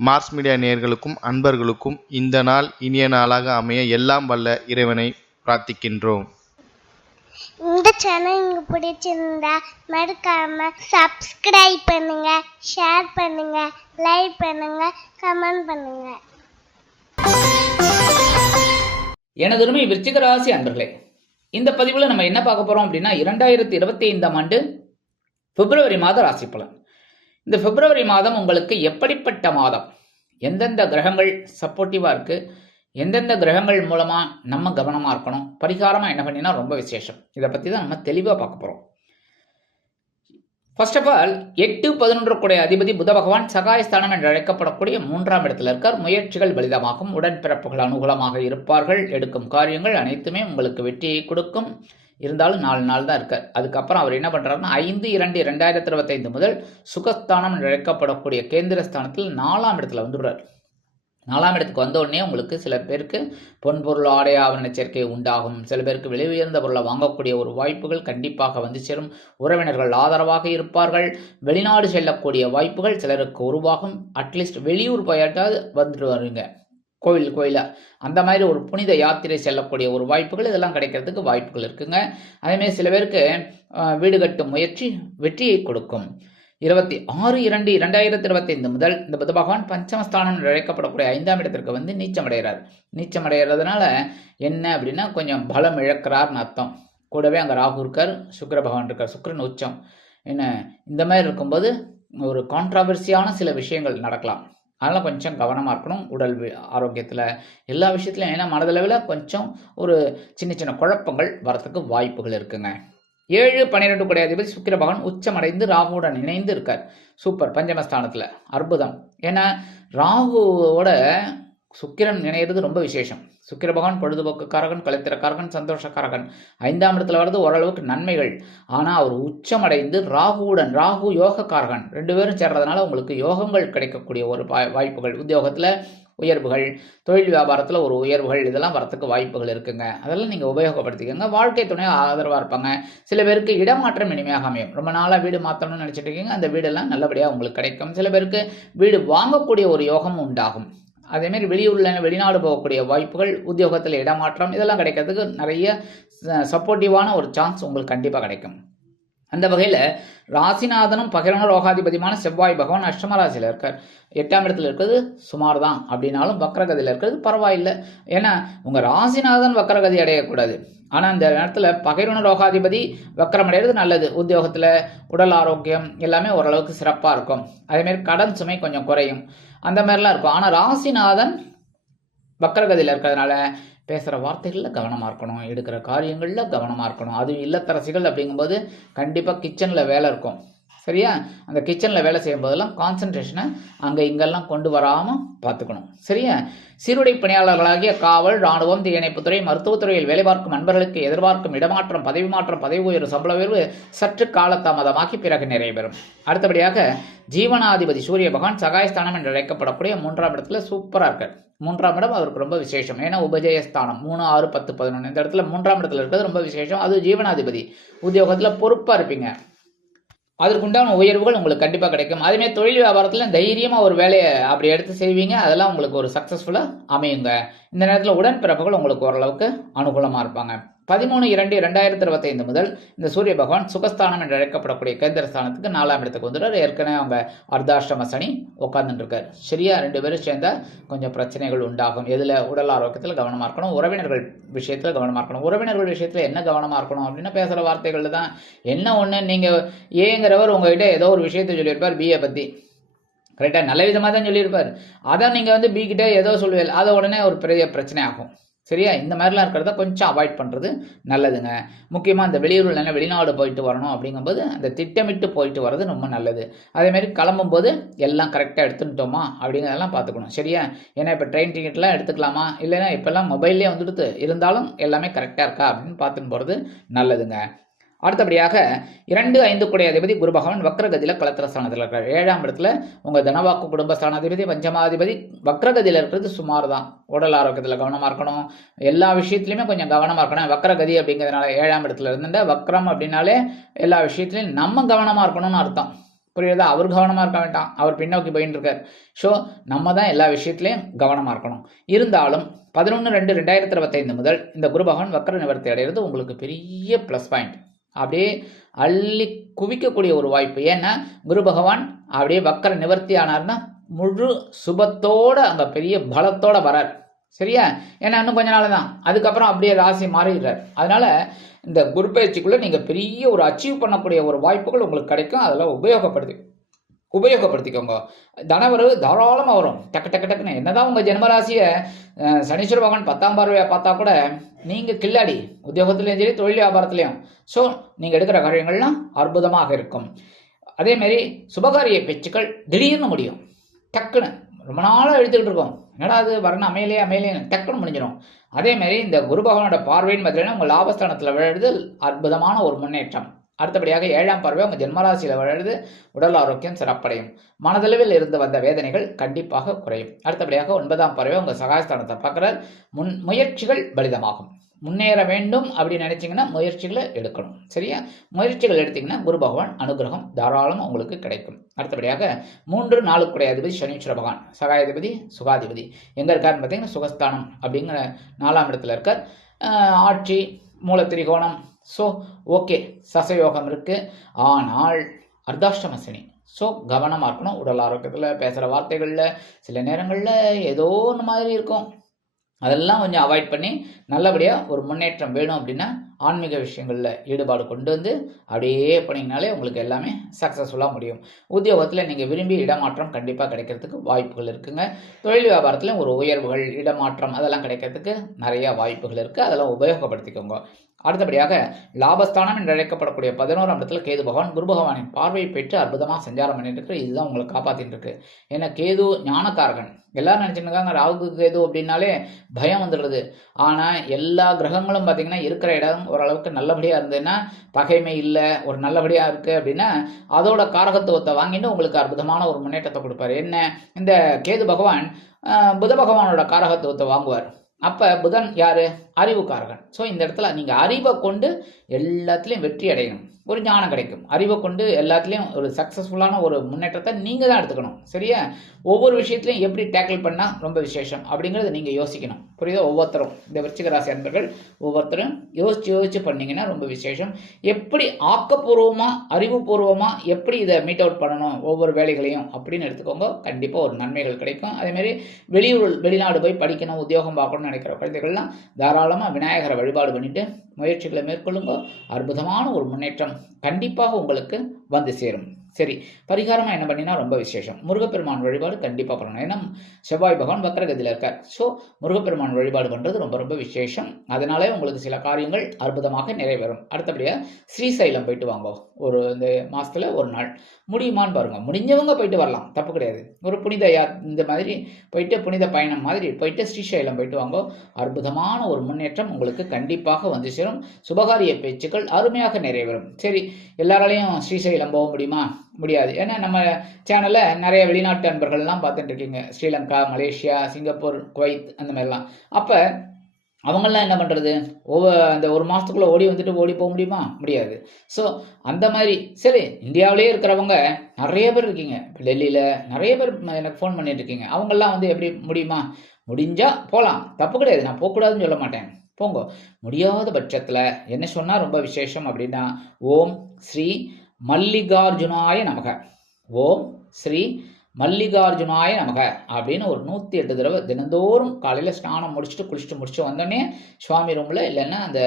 Mars media நேயர்களுக்கும் அன்பர்களுக்கும் இந்த நாள் இனிய நாளாக அமைய எல்லாம் வல்ல இறைவனை பிரார்த்திக்கின்றோம். இந்த சேனல் உங்களுக்கு பிடிச்சிருந்தா மறக்காம சப்ஸ்கிரைப் பண்ணுங்க ஷேர் பண்ணுங்க லைக் பண்ணுங்க கமெண்ட் பண்ணுங்க. எனது உரிமை விருச்சிக ராசி அன்பர்களே இந்த பதிவில் நம்ம என்ன பார்க்க போகிறோம் அப்படின்னா இரண்டாயிரத்தி இருபத்தி ஐந்தாம் ஆண்டு பிப்ரவரி மாத ராசி பலன் இந்த பிப்ரவரி மாதம் உங்களுக்கு எப்படிப்பட்ட மாதம்? எந்தெந்த கிரகங்கள் சப்போர்ட்டிவாக இருக்குது எந்தெந்த கிரகங்கள் மூலமாக நம்ம கவனமாக இருக்கணும் பரிகாரமாக என்ன பண்ணினா ரொம்ப விசேஷம். இதை பற்றி தான் நம்ம தெளிவாக பார்க்க போகிறோம் ஃபர்ஸ்ட் ஆஃப் ஆல் எட்டு பதினொன்று கூடிய அதிபதி புத பகவான் சகாயஸ்தானம் என்று அழைக்கப்படக்கூடிய மூன்றாம் இடத்தில் இருக்கார். முயற்சிகள் பலிதமாகும் உடன்பிறப்புகள் அனுகூலமாக இருப்பார்கள் எடுக்கும் காரியங்கள் அனைத்துமே உங்களுக்கு வெற்றியை கொடுக்கும். இருந்தாலும் நாலு நாள் தான் இருக்கார். அதுக்கப்புறம் அவர் என்ன பண்ணுறாருன்னா ஐந்து இரண்டு ரெண்டாயிரத்தி இருபத்தைந்து முதல் சுகஸ்தானம் என்று அழைக்கப்படக்கூடிய கேந்திர ஸ்தானத்தில் நாலாம் இடத்துல வந்துடுறார். நாலாம் இடத்துக்கு வந்தோடனே உங்களுக்கு சில பேருக்கு பொன்பொருள் ஆடை ஆவரண சேர்க்கை உண்டாகும். சில பேருக்கு விலை உயர்ந்த பொருளை வாங்கக்கூடிய ஒரு வாய்ப்புகள் கண்டிப்பாக வந்து சேரும். உறவினர்கள் ஆதரவாக இருப்பார்கள். வெளிநாடு செல்லக்கூடிய வாய்ப்புகள் சிலருக்கு உருவாகும். அட்லீஸ்ட் வெளியூர் போயாட்டாவது வந்துட்டு வருவீங்க கோவில் கோயிலாக அந்த மாதிரி ஒரு புனித யாத்திரை செல்லக்கூடிய ஒரு வாய்ப்புகள் இதெல்லாம் கிடைக்கிறதுக்கு வாய்ப்புகள் இருக்குங்க. அதேமாதிரி சில பேருக்கு வீடு கட்டும் முயற்சி வெற்றியை கொடுக்கும். இருபத்தி ஆறு இரண்டு இரண்டாயிரத்தி இருபத்தைந்து முதல் இந்த புத்த பகவான் பஞ்சமஸ்தானம் என்று அழைக்கப்படக்கூடிய ஐந்தாம் இடத்திற்கு வந்து நீச்சம் அடைகிறார். நீச்சம் அடைகிறதுனால என்ன அப்படின்னா கொஞ்சம் பலம் இழக்கிறார்னு அர்த்தம். கூடவே அங்கே ராகு இருக்கார் சுக்கர பகவான் இருக்கார் சுக்கரன் உச்சம். என்ன இந்த மாதிரி இருக்கும்போது ஒரு கான்ட்ராவர்சியான சில விஷயங்கள் நடக்கலாம். அதனால் கொஞ்சம் கவனமாக இருக்கணும். உடல் ஆரோக்கியத்தில் எல்லா விஷயத்துலையும் ஏன்னா மனதளவில் கொஞ்சம் ஒரு சின்ன சின்ன குழப்பங்கள் வரத்துக்கு வாய்ப்புகள் இருக்குங்க. ஏழு பன்னிரெண்டு குடைய அதிபதி சுக்கிர பகவான் உச்சமடைந்து ராகுவுடன் இணைந்து இருக்கார். சூப்பர் பஞ்சமஸ்தானத்தில். அற்புதம். ஏன்னா ராகுவோட சுக்கிரன் இணையிறது ரொம்ப விசேஷம். சுக்கிர பகவான் பொழுதுபோக்குக்காரகன் கலைத்திரக்காரகன் சந்தோஷக்காரகன். ஐந்தாம் இடத்துல வர்றது ஓரளவுக்கு நன்மைகள். ஆனால் அவர் உச்சமடைந்து ராகுவுடன் ராகு யோகக்காரகன் ரெண்டு பேரும் சேர்றதுனால உங்களுக்கு யோகங்கள் கிடைக்கக்கூடிய ஒரு வாய்ப்புகள். உத்தியோகத்தில் உயர்வுகள் தொழில் வியாபாரத்தில் ஒரு உயர்வுகள் இதெல்லாம் வரத்துக்கு வாய்ப்புகள் இருக்குங்க. அதெல்லாம் நீங்கள் உபயோகப்படுத்திக்கோங்க. வாழ்க்கை துணையாக ஆதரவாக இருப்பாங்க. சில பேருக்கு இடமாற்றம் இனிமையாக அமையும். ரொம்ப நாளாக வீடு மாற்றணும்னு நினச்சிட்டு இருக்கீங்க. அந்த வீடெல்லாம் நல்லபடியாக உங்களுக்கு கிடைக்கும். சில பேருக்கு வீடு வாங்கக்கூடிய ஒரு யோகம் உண்டாகும். அதேமாரி வெளியூரில் வெளிநாடு போகக்கூடிய வாய்ப்புகள் உத்தியோகத்தில் இடமாற்றம் இதெல்லாம் கிடைக்கிறதுக்கு நிறைய சப்போர்ட்டிவான ஒரு சான்ஸ் உங்களுக்கு கண்டிப்பாக கிடைக்கும். அந்த வகையில் ராசிநாதனும் பகிரங்க ரோகாதிபதியுமான செவ்வாய் பகவான் அஷ்டம ராசியில் இருக்கார். எட்டாம் இடத்துல இருக்கிறது சுமார் தான் அப்படின்னாலும் வக்கரகதியில் இருக்கிறது பரவாயில்லை. ஏன்னா உங்கள் ராசிநாதன் வக்கரகதி அடையக்கூடாது. ஆனால் அந்த நேரத்தில் பகைருண ரோகாதிபதி வக்கரம் அடைகிறது நல்லது. உத்தியோகத்தில் உடல் ஆரோக்கியம் எல்லாமே ஓரளவுக்கு சிறப்பாக இருக்கும். அதேமாரி கடன் சுமை கொஞ்சம் குறையும். அந்த மாதிரிலாம் இருக்கும். ஆனால் ராசிநாதன் வக்கரகதியில் இருக்கிறதுனால பேசுகிற வார்த்தைகளில் கவனமாக இருக்கணும் எடுக்கிற காரியங்களில் கவனமாக இருக்கணும். அதுவும் இல்லத்தரசிகள் அப்படிங்கும்போது கண்டிப்பாக கிச்சனில் வேலை இருக்கும். சரியா? அந்த கிச்சனில் வேலை செய்யும் போதெல்லாம் கான்சன்ட்ரேஷனை அங்கே இங்கெல்லாம் கொண்டு வராமல் பார்த்துக்கணும். சரியா? சீருடை பணியாளர்களாகிய காவல் ராணுவம் தீயணைப்புத்துறை மருத்துவத்துறையில் வேலை பார்க்கும் நண்பர்களுக்கு எதிர்பார்க்கும் இடமாற்றம் பதவி மாற்றம் பதவி உயர்வு சம்பள உயர்வு சற்று காலதாமதமாகி பிறகு நிறைவேறும் அடுத்தபடியாக ஜீவனாதிபதி சூரிய பகவான் சகாயஸ்தானம் என்று அழைக்கப்படக்கூடிய மூன்றாம் இடத்துல சூப்பராக இருக்கார். மூன்றாம் இடம் அவருக்கு ரொம்ப விசேஷம். ஏன்னா உபஜயஸ்தானம். மூணு ஆறு பத்து பதினொன்று இந்த இடத்துல மூன்றாம் இடத்துல இருக்கிறது ரொம்ப விசேஷம். அது ஜீவனாதிபதி. உத்தியோகத்தில் பொறுப்பாக இருப்பீங்க. அதற்குண்டான உயர்வுகள் உங்களுக்கு கண்டிப்பாக கிடைக்கும். அதேமாதிரி தொழில் வியாபாரத்தில் தைரியமாக ஒரு வேலையை அப்படி எடுத்து செய்வீங்க. அதெல்லாம் உங்களுக்கு ஒரு சக்ஸஸ்ஃபுல்லாக அமையுங்க. இந்த நேரத்தில் உடன்பிறப்புகள் உங்களுக்கு ஓரளவுக்கு அனுகூலமாக இருப்பாங்க. பதிமூணு இரண்டு ரெண்டாயிரத்தி இருபத்தைந்து முதல் இந்த சூரிய பகவான் சுகஸ்தானம் என்று அழைக்கப்படக்கூடிய கேந்திர ஸ்தானத்துக்கு நாலாம் இடத்துக்கு வந்துடுறார். ஏற்கனவே அவங்க அர்த்தாஷ்டம சனி உட்கார்ந்துட்டு சரியா? ரெண்டு பேரும் சேர்ந்தால் கொஞ்சம் பிரச்சனைகள் உண்டாகும். எதில்? உடல் ஆரோக்கியத்தில் கவனமாக இருக்கணும். உறவினர்கள் விஷயத்தில் கவனமாக இருக்கணும். உறவினர்கள் விஷயத்தில் என்ன கவனமாக இருக்கணும் அப்படின்னு பேசுகிற வார்த்தைகள் தான் என்ன ஒன்று நீங்கள் ஏங்கிறவர் உங்ககிட்ட ஏதோ ஒரு விஷயத்தை சொல்லியிருப்பார் பிஏ பற்றி கரெக்டாக நல்ல விதமாக தான் சொல்லியிருப்பார். அதை நீங்கள் வந்து பி கிட்ட ஏதோ சொல்லுவீங்க. அதை உடனே ஒரு பெரிய பிரச்சனை ஆகும். சரியா? இந்த மாதிரிலாம் இருக்கிறத கொஞ்சம் அவாய்ட் பண்ணுறது நல்லதுங்க. முக்கியமாக இந்த வெளியூரில் இல்லைன்னா வெளிநாடு போயிட்டு வரணும் அப்படிங்கும்போது அந்த திட்டமிட்டு போயிட்டு வர்றது ரொம்ப நல்லது. அதேமாரி கிளம்பும்போது எல்லாம் கரெக்டாக எடுத்துட்டோமா அப்படிங்கிறதெல்லாம் பார்த்துக்கணும். சரியா? ஏன்னா இப்போ ட்ரெயின் டிக்கெட்லாம் எடுத்துக்கலாமா? இல்லைன்னா இப்போல்லாம் மொபைல்லே வந்துடுது. இருந்தாலும் எல்லாமே கரெக்டாக இருக்கா அப்படின்னு பார்த்துன்னு போகிறது நல்லதுங்க. அடுத்தபடியாக இரண்டு ஐந்து கூடிய அதிபதி குரு பகவான் வக்ரகதியில் கலத்திரஸ்தானத்தில் இருக்கிறார் ஏழாம் இடத்துல உங்கள் தனவாக்கு குடும்ப ஸ்தானாதிபதி பஞ்சமாதிபதி வக்ரகதியில் இருக்கிறது சுமார் தான் உடல் ஆரோக்கியத்தில் கவனமாக இருக்கணும். எல்லா விஷயத்துலையுமே கொஞ்சம் கவனமாக இருக்கணும். வக்ரகதி அப்படிங்கிறதுனால ஏழாம் இடத்துல இருந்துட்டு வக்ரம் அப்படின்னாலே எல்லா விஷயத்துலையும் நம்ம கவனமாக இருக்கணும்னு அர்த்தம். புரியுதா? அவர் கவனமாக இருக்க வேண்டாம். அவர் பின்னோக்கி போயின்னு இருக்கார். ஸோ நம்ம தான் எல்லா விஷயத்துலையும் கவனமாக இருக்கணும். இருந்தாலும் பதினொன்று ரெண்டு ரெண்டாயிரத்தி இருபத்தைந்து முதல் இந்த குரு பகவான் நிவர்த்தி அடைகிறது உங்களுக்கு பெரிய ப்ளஸ் பாயிண்ட் அப்படியே அள்ளி குவிக்கக்கூடிய ஒரு வாய்ப்பு. ஏன்னா குரு பகவான் அப்படியே வக்கர நிவர்த்தி ஆனார்னா முழு சுபத்தோடு அங்கே பெரிய பலத்தோட வரார். சரியா? ஏன்னா இன்னும் கொஞ்ச நாள் தான். அதுக்கப்புறம் அப்படியே ராசி மாறிடுறார். அதனால் இந்த குரு பயிற்சிக்குள்ளே நீங்கள் பெரிய ஒரு அச்சீவ் பண்ணக்கூடிய ஒரு வாய்ப்புகள் உங்களுக்கு கிடைக்கும். அதெல்லாம் உபயோகப்படுது. உபயோகப்படுத்திக்கோங்க. தனவரவு தாராளமாக வரும். டக்கு டக்கு டக்குன்னு. என்னதான் உங்கள் ஜென்மராசியை சனீஸ்வர பகவான் பத்தாம் பார்வையை பார்த்தா கூட நீங்கள் கில்லாடி. உத்தியோகத்துலேயும் சரி தொழில் வியாபாரத்துலேயும். ஸோ நீங்கள் எடுக்கிற காரியங்கள்லாம் அற்புதமாக இருக்கும். அதேமாரி சுபகாரிய பேச்சுக்கள் திடீர்னு முடியும். டக்குன்னு. ரொம்ப நாளாக எழுத்துக்கிட்டு இருக்கோம். என்னடா அது வரணும். அமையலையே அமையலையே டக்குன்னு முடிஞ்சிடும் அதேமாரி இந்த குரு பகவானோட பார்வைன்னு பார்த்தீங்கன்னா உங்கள் லாபஸ்தானத்தில் விழுது அற்புதமான ஒரு முன்னேற்றம். அடுத்தபடியாக ஏழாம் பார்வை உங்கள் ஜென்மராசியில் வளர்ந்து உடல் ஆரோக்கியம் சிறப்படையும். மனதளவில் இருந்து வந்த வேதனைகள் கண்டிப்பாக குறையும். அடுத்தபடியாக ஒன்பதாம் பார்வை உங்கள் சகாயஸ்தானத்தை பார்க்குற முன் முயற்சிகள் பலிதமாகும். முன்னேற வேண்டும் அப்படின்னு நினச்சிங்கன்னா முயற்சிகளை எடுக்கணும். சரியா? முயற்சிகள் எடுத்தீங்கன்னா குரு பகவான் அனுகிரகம் தாராளமாக உங்களுக்கு கிடைக்கும். அடுத்தபடியாக மூன்று நாளுக்குடைய அதிபதி சனீஸ்வர பகவான் சகாயாதிபதி சுகாதிபதி. எங்கே இருக்காருன்னு பார்த்தீங்கன்னா சுகஸ்தானம் அப்படிங்கிற நாலாம் இடத்துல இருக்கார். ஆட்சி ஆட்சி மூலத்திரிகோணம் ஸோ ஓகே சசயோகம் இருக்குது ஆனால் அர்த்தாஷ்டம சனி ஸோ கவனமாக இருக்கணும். உடல் ஆரோக்கியத்தில் பேசுகிற வார்த்தைகளில் சில நேரங்களில் ஏதோ ஒன்று மாதிரி இருக்கும். அதெல்லாம் கொஞ்சம் அவாய்ட் பண்ணி நல்லபடியாக ஒரு முன்னேற்றம் வேணும் அப்படின்னா ஆன்மீக விஷயங்களில் ஈடுபாடு கொண்டு வந்து அப்படியே பண்ணிங்கனாலே உங்களுக்கு எல்லாமே சக்ஸஸ்ஃபுல்லாக முடியும். உத்தியோகத்தில் நீங்கள் விரும்பி இடமாற்றம் கண்டிப்பாக கிடைக்கிறதுக்கு வாய்ப்புகள் இருக்குங்க. தொழில் வியாபாரத்தில் ஒரு உயர்வுகள் இடமாற்றம் அதெல்லாம் கிடைக்கிறதுக்கு நிறையா வாய்ப்புகள் இருக்குது அதெல்லாம் உபயோகப்படுத்திக்கோங்க. அடுத்தபடியாக லாபஸ்தானம் என்று அழைக்கப்படக்கூடிய பதினோராம் இடத்துல கேது பகவான் குரு பகவானின் பார்வையை பெற்று அற்புதமாக சஞ்சாரம் பண்ணிட்டு இருக்கு இதுதான் உங்களை காப்பாத்தின்னு இருக்கு ஏன்னா கேது ஞானக்காரகன். எல்லாரும் நினைச்சுட்டு ராகு கேது அப்படின்னாலே பயம் வந்துடுறது. ஆனால் எல்லா கிரகங்களும் பார்த்தீங்கன்னா இருக்கிற இடம் ஓரளவுக்கு நல்லபடியாக இருந்ததுன்னா பகைமை இல்லை ஒரு நல்லபடியாக இருக்குது அப்படின்னா அதோட காரகத்துவத்தை வாங்கிட்டு உங்களுக்கு அற்புதமான ஒரு முன்னேற்றத்தை கொடுப்பாரு. என்ன? இந்த கேது பகவான் புத பகவானோட காரகத்துவத்தை வாங்குவார். அப்போ புதன் யார்? அறிவுக்காரகன் ஸோ இந்த இடத்துல நீங்கள் அறிவை கொண்டு எல்லாத்துலேயும் வெற்றி அடையணும். ஒரு ஞானம் கிடைக்கும். அறிவை கொண்டு எல்லாத்துலேயும் ஒரு சக்ஸஸ்ஃபுல்லான ஒரு முன்னேற்றத்தை நீங்கள் தான் எடுத்துக்கணும். சரியா? ஒவ்வொரு விஷயத்துலையும் எப்படி டேக்கிள் பண்ணால் ரொம்ப விசேஷம் அப்படிங்கிறத நீங்கள் யோசிக்கணும். புரியுதா? ஒவ்வொருத்தரும். இந்த விருச்சிக ராசி அன்பர்கள் ஒவ்வொருத்தரும் யோசிச்சு யோசிச்சு பண்ணீங்கன்னா ரொம்ப விசேஷம். எப்படி ஆக்கப்பூர்வமாக அறிவுபூர்வமாக எப்படி இதை மீட் அவுட் பண்ணணும்? ஒவ்வொரு வேலைகளையும் அப்படின்னு எடுத்துக்கோங்க. கண்டிப்பாக ஒரு நன்மைகள் கிடைக்கும். அதேமாரி வெளியூர் வெளிநாடு போய் படிக்கணும் உத்தியோகம் பார்க்கணும்னு நினைக்கிற குழந்தைகள்லாம் தாராளமாக விநாயகரை வழிபாடு பண்ணிட்டு முயற்சிகளை மேற்கொள்ளுங்க. அற்புதமான ஒரு முன்னேற்றம் கண்டிப்பாக உங்களுக்கு வந்து சேரும். சரி பரிகாரமாக என்ன பண்ணினா ரொம்ப விசேஷம். முருகப்பெருமான் வழிபாடு கண்டிப்பாக பண்ணணும். ஏன்னா செவ்வாய் பகவான் வக்கரகதியில் இருக்கார். ஸோ முருகப்பெருமான் வழிபாடு பண்ணுறது ரொம்ப ரொம்ப விசேஷம். அதனாலே உங்களுக்கு சில காரியங்கள் அற்புதமாக நிறைவேறும். அடுத்தபடியாக ஸ்ரீசைலம் போயிட்டு வாங்க. ஒரு இந்த மாதத்தில் ஒரு நாள். முடியுமான்னு பாருங்கள் முடிஞ்சவங்க போயிட்டு வரலாம். தப்பு கிடையாது. ஒரு புனித யா இந்த மாதிரி போயிட்டு புனித பயணம் மாதிரி போயிட்டு ஸ்ரீசைலம் போயிட்டு வாங்க. அற்புதமான ஒரு முன்னேற்றம் உங்களுக்கு கண்டிப்பாக வந்து சேரும். சுபகாரிய பேச்சுக்கள் அருமையாக நிறைவேறும். சரி எல்லாராலையும் ஸ்ரீசைலம் போக முடியுமா? முடியாது. ஏன்னா நம்ம சேனலில் நிறைய வெளிநாட்டு நண்பர்கள்லாம் பார்த்துட்டு இருக்கீங்க ஸ்ரீலங்கா மலேசியா சிங்கப்பூர் குவைத் அந்த மாதிரிலாம். அப்போ அவங்களாம் என்ன பண்ணுறது ஒவ்வொரு அந்த ஒரு மாதத்துக்குள்ளே ஓடி வந்துட்டு ஓடி போக முடியுமா? முடியாது. ஸோ அந்த மாதிரி சரி இந்தியாவிலேயே இருக்கிறவங்க நிறைய பேர் இருக்கீங்க. இப்போ டெல்லியில் நிறைய பேர் எனக்கு ஃபோன் பண்ணிட்டு இருக்கீங்க அவங்கெல்லாம் வந்து எப்படி முடியுமா? முடிஞ்சால் போகலாம். தப்பு கிடையாது. நான் போகக்கூடாதுன்னு சொல்ல மாட்டேன். போங்க. முடியாத பட்சத்தில் என்ன சொன்னால் ரொம்ப விசேஷம் அப்படின்னா ஓம் ஸ்ரீ மல்லிகார்ஜுனாய நமக. ஓம் ஸ்ரீ மல்லிகார்ஜுனாய நமக அப்படின்னு ஒரு நூற்றி எட்டு தடவை தினந்தோறும் காலையில் ஸ்நானம் முடிச்சுட்டு குளிச்சுட்டு முடிச்சுட்டு வந்தோடனே சுவாமி ரூமில் இல்லைன்னா அந்த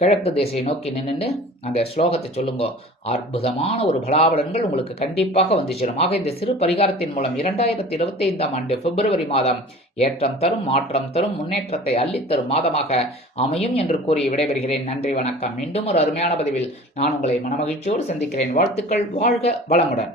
கிழக்கு திசையை நோக்கி நின்றுட்டு அந்த ஸ்லோகத்தை சொல்லுங்க. அற்புதமான ஒரு பலாபலன்கள் உங்களுக்கு கண்டிப்பாக வந்துச்சிடும் ஆக இந்த சிறு பரிகாரத்தின் மூலம் இரண்டாயிரத்தி இருபத்தி ஐந்தாம் ஆண்டு பிப்ரவரி மாதம் ஏற்றம் தரும் மாற்றம் தரும் முன்னேற்றத்தை அள்ளித்தரும் மாதமாக அமையும் என்று கூறி விடைபெறுகிறேன். நன்றி வணக்கம். மீண்டும் ஒரு அருமையான பதிவில் நான் உங்களை மனமகிழ்ச்சியோடு சந்திக்கிறேன். வாழ்த்துக்கள் வாழ்க வளமுடன்.